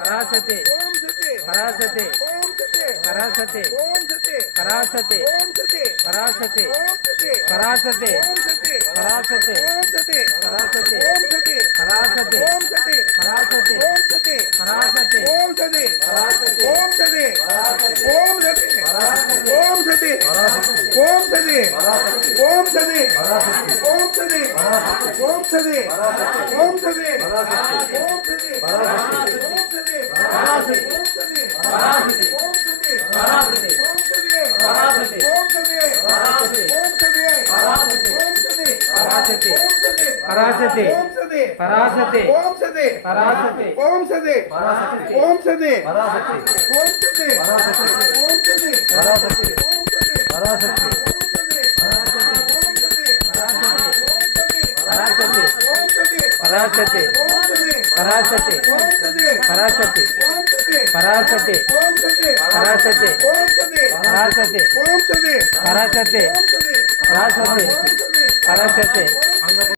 पराशते पराशते पराशते पराशते पराशते पराशते पराशते पराशते पराशते पराशते पराशते पराशते पराशते पराशते ओम सदे ओम सदे पराशते पराशते पराशते पराशते पराशते पराशते पराशते पराशते पराशते पराशते पराशते पराशते पराशते